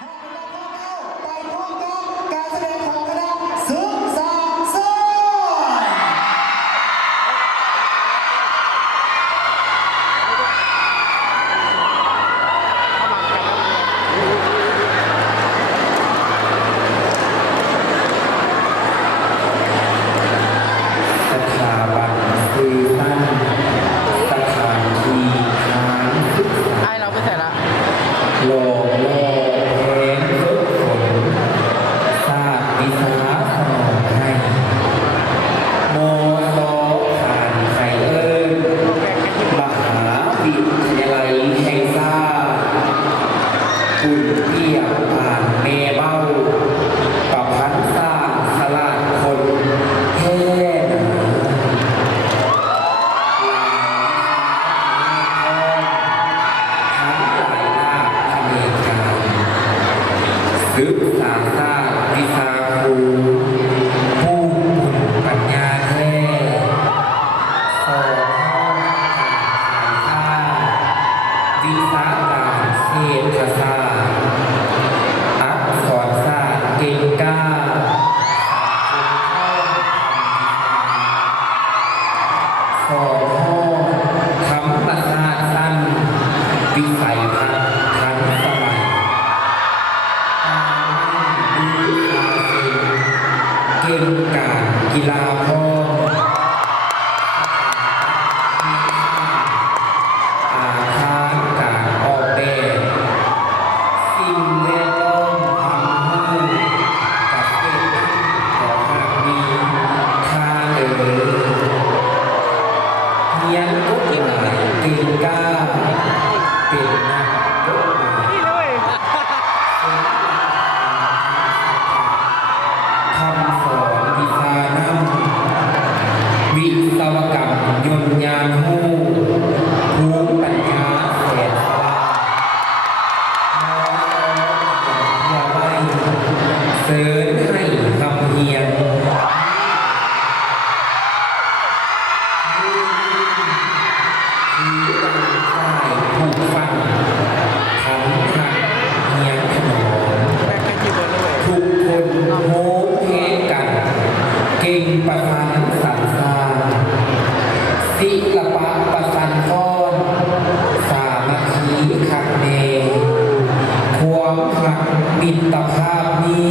ไปพร้อมกับการแสดงของคณะศึกษาซอย สถาบันสื่อสั้นสถานที่ทางศึกษา ไอ้เราไปใส่ละ โลกโลกเพลงฝึกฝนศาสตร์วิชาสมองให้โมโซผ่านไทยเอิญมหาวิทยาลัยแห่งชาติปุ่นเทียบผ่านเมเบ้าประพันธ์สร้างสลาดคนเทศศึกษาศาสตร์วิชาครูผู้บุญปัญญาแท้สอนห้องการขายวิชาการเศรษฐศาสตร์อักษรศาสตร์เก่งกล้าสอนห้องธรรมศาสตร์สั้นวิสัยทัศน์ทันสมัยเก่งการกีฬาพ่ออาคารการออกแบบสิ่งแวดล้อมทำให้กับเด็กของหากมีทางเดินเรียนกฎหมายเก่งกล้าเป็นนักกฎหมายคำสอนวิชานำวิศวกรรมยนต์ยานหูภูมิปัญญาแสนสละน้อมอย่าไว้เสริญให้คำเฮียนคือดังฝ่ายผู้ฟังทำหักเฮียนถนอม แม่งไม่จีบเลย ทุกคนโม้เพกัน เก่งประพันธ์สรรสร้างศิลปะประสันฟ้อนสามัคคีขักเนความหักมิตรภาพนี้